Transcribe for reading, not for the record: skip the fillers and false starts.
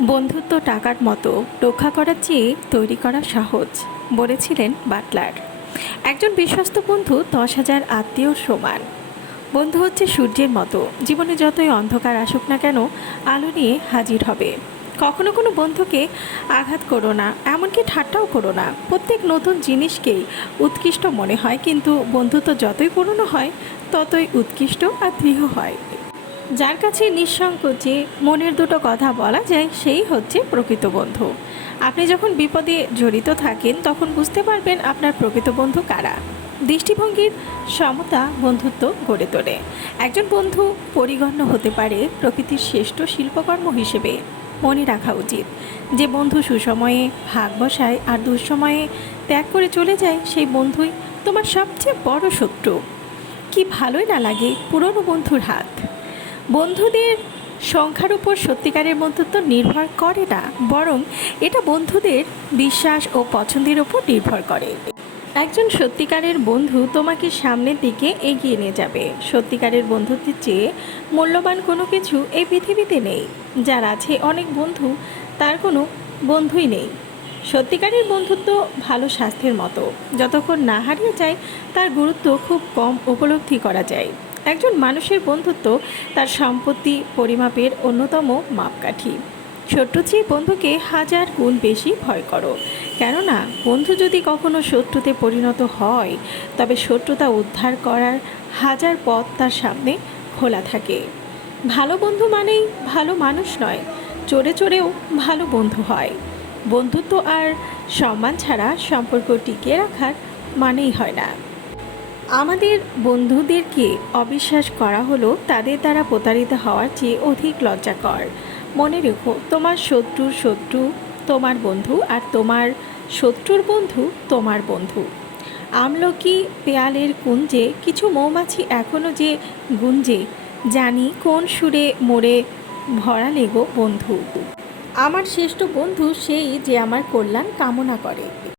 বন্ধুত্ব টাকার মতো রক্ষা করার চেয়ে তৈরি করা সহজ, বলেছিলেন বাটলার। একজন বিশ্বস্ত বন্ধু 10,000 আত্মীয়র সমান। বন্ধু হচ্ছে সূর্যের মতো, জীবনে যতই অন্ধকার আসুক না কেন আলো নিয়ে হাজির হবে। কখনো কোনো বন্ধুকে আঘাত করো না, এমনকি ঠাট্টাও করো না। প্রত্যেক নতুন জিনিসকেই উৎকৃষ্ট মনে হয়, কিন্তু বন্ধুত্ব যতই পুরনো হয় ততই উৎকৃষ্ট আর দৃঢ় হয়। যার কাছে নিঃসংকোচে মনের দুটো কথা বলা যায়, সেই হচ্ছে প্রকৃত বন্ধু। আপনি যখন বিপদে জড়িত থাকেন তখন বুঝতে পারবেন আপনার প্রকৃত বন্ধু কারা। দৃষ্টিভঙ্গির সমতা বন্ধুত্ব গড়ে তোলে। একজন বন্ধু পরিগণ্য হতে পারে প্রকৃতির শ্রেষ্ঠ শিল্পকর্ম হিসেবে। মনে রাখা উচিত, যে বন্ধু সুসময়ে ভাগ বসায় আর দুঃসময়ে ত্যাগ করে চলে যায়, সেই বন্ধুই তোমার সবচেয়ে বড় শত্রু। কি ভালোই না লাগে পুরনো বন্ধুর হাত। বন্ধুদের সংখ্যার উপর সত্যিকারের বন্ধুত্ব নির্ভর করে না, বরং এটা বন্ধুদের বিশ্বাস ও পছন্দের উপর নির্ভর করে। একজন সত্যিকারের বন্ধু তোমাকে সামনের দিকে এগিয়ে নিয়ে যাবে। সত্যিকারের বন্ধুত্বের চেয়ে মূল্যবান কোনো কিছু এই পৃথিবীতে নেই। যার আছে অনেক বন্ধু, তার কোনো বন্ধুই নেই। সত্যিকারের বন্ধুত্ব ভালো স্বাস্থ্যের মতো, যতক্ষণ না হারিয়ে যায় তার গুরুত্ব খুব কম উপলব্ধি করা যায়। একজন মানুষের বন্ধুত্ব তার সম্পত্তি পরিমাপের অন্যতম মাপকাঠি। ছোট্ট চেয়ে বন্ধুকে 1000 গুণ বেশি ভয় করো, কেননা বন্ধু যদি কখনো শত্রুতে পরিণত হয়, তবে শত্রুতা উদ্ধার করার 1000 পথ তার সামনে খোলা থাকে। ভালো বন্ধু মানেই ভালো মানুষ নয়, চড়ে চড়েও ভালো বন্ধু হয়। বন্ধুত্ব আর সম্মান ছাড়া সম্পর্ক টিকিয়ে রাখার মানেই হয় না। আমাদের বন্ধুদেরকে অবিশ্বাস করা হলো তাদের দ্বারা প্রতারিত হওয়ার চেয়ে অধিক লজ্জাকর। মনে রেখো, তোমার শত্রুর শত্রু তোমার বন্ধু, আর তোমার শত্রুর বন্ধু তোমার বন্ধু। আমলকি পেয়ালের কুঞ্জে কিছু মৌমাছি এখনও যে গুঞ্জে, জানি কোন সুরে মোরে ভরা লেগো বন্ধু। আমার শ্রেষ্ঠ বন্ধু সেই যে আমার কল্যাণ কামনা করে।